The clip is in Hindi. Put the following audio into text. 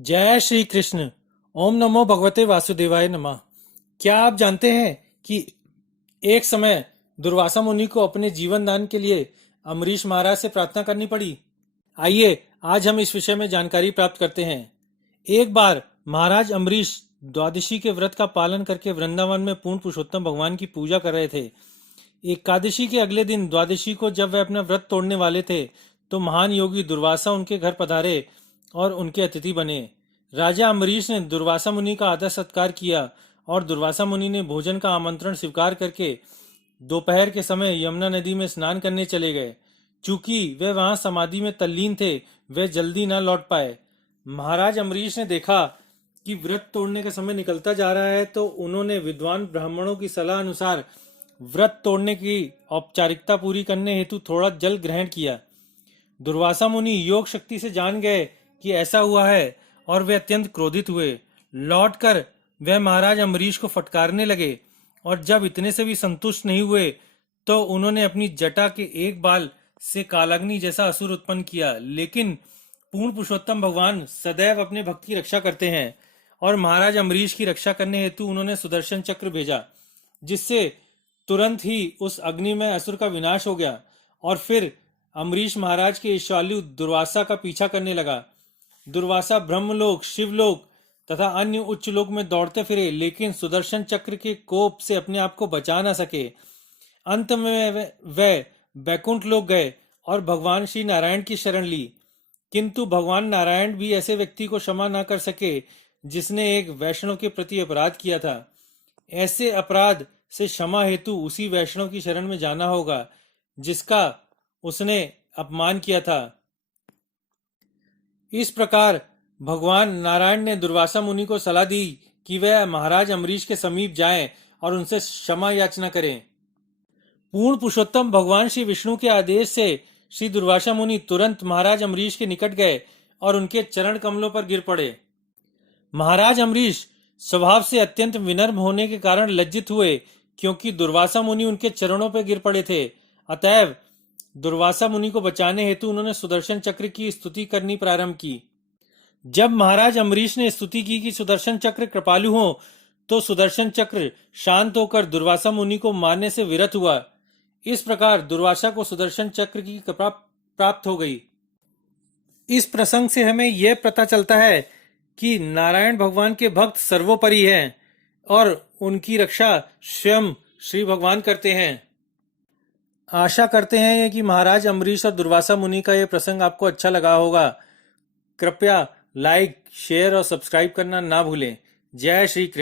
जय श्री कृष्ण। ओम नमो भगवते वासुदेवाय नमः। क्या आप जानते हैं कि एक समय दुर्वासा मुनि को अपने जीवन दान के लिए अम्बरीश महाराज से प्रार्थना करनी पड़ी। आइए आज हम इस विषय में जानकारी प्राप्त करते हैं। एक बार महाराज अम्बरीश द्वादशी के व्रत का पालन करके वृंदावन में पूर्ण पुरुषोत्तम भगवान की पूजा कर रहे थे। एकादशी के अगले दिन द्वादशी को जब वे अपना व्रत तोड़ने वाले थे तो महान योगी दुर्वासा उनके घर पधारे और उनके अतिथि बने। राजा अम्बरीश ने दुर्वासा मुनि का आदर सत्कार किया और दुर्वासा मुनि ने भोजन का आमंत्रण स्वीकार करके दोपहर के समय यमुना नदी में स्नान करने चले गए। चूंकि वे वहां समाधि में तल्लीन थे, वे जल्दी न लौट पाए। महाराज अम्बरीश ने देखा कि व्रत तोड़ने का समय निकलता जा रहा है तो उन्होंने विद्वान ब्राह्मणों की सलाह अनुसार व्रत तोड़ने की औपचारिकता पूरी करने हेतु थोड़ा जल ग्रहण किया। दुर्वासा मुनि योग शक्ति से जान गए कि ऐसा हुआ है और वे अत्यंत क्रोधित हुए। लौटकर वह महाराज अम्बरीश को फटकारने लगे और जब इतने से भी संतुष्ट नहीं हुए तो उन्होंने अपनी जटा के एक बाल से कालाग्नि जैसा असुर उत्पन्न किया। लेकिन पूर्ण पुरुषोत्तम भगवान सदैव अपने भक्त की रक्षा करते हैं और महाराज अम्बरीश की रक्षा करने हेतु उन्होंने सुदर्शन चक्र भेजा, जिससे तुरंत ही उस अग्नि में असुर का विनाश हो गया। और फिर अम्बरीश महाराज के ईश्वालु दुर्वासा का पीछा करने लगा। दुर्वासा ब्रह्मलोक, शिवलोक तथा अन्य उच्च लोक में दौड़ते फिरे, लेकिन सुदर्शन चक्र के कोप से अपने आप को बचा न सके। अंत में वे बैकुंठ लोक गए और भगवान श्री नारायण की शरण ली। किंतु भगवान नारायण भी ऐसे व्यक्ति को क्षमा न कर सके जिसने एक वैष्णव के प्रति अपराध किया था। ऐसे अपराध से क्षमा हेतु उसी वैष्णव की शरण में जाना होगा जिसका उसने अपमान किया था। इस प्रकार भगवान नारायण ने दुर्वासा मुनि को सलाह दी कि वह महाराज अम्बरीश के समीप जाएं और उनसे क्षमा याचना करें। पूर्ण पुरुषोत्तम भगवान श्री विष्णु के आदेश से श्री दुर्वासा मुनि तुरंत महाराज अम्बरीश के निकट गए और उनके चरण कमलों पर गिर पड़े। महाराज अम्बरीश स्वभाव से अत्यंत विनम्र होने के कारण लज्जित हुए, क्योंकि दुर्वासा मुनि उनके चरणों पर गिर पड़े थे। अतएव दुर्वासा मुनि को बचाने हेतु उन्होंने सुदर्शन चक्र की स्तुति करनी प्रारंभ की। जब महाराज अम्बरीश ने स्तुति की कि सुदर्शन चक्र कृपालु हो, तो सुदर्शन चक्र शांत होकर दुर्वासा मुनि को मारने से विरत हुआ। इस प्रकार दुर्वासा को सुदर्शन चक्र की कृपा प्राप्त हो गई। इस प्रसंग से हमें यह पता चलता है कि नारायण भगवान के भक्त सर्वोपरि हैं और उनकी रक्षा स्वयं श्री भगवान करते हैं। आशा करते हैं कि महाराज अम्बरीश और दुर्वासा मुनि का यह प्रसंग आपको अच्छा लगा होगा। कृपया लाइक, शेयर और सब्सक्राइब करना ना भूलें। जय श्री कृष्ण।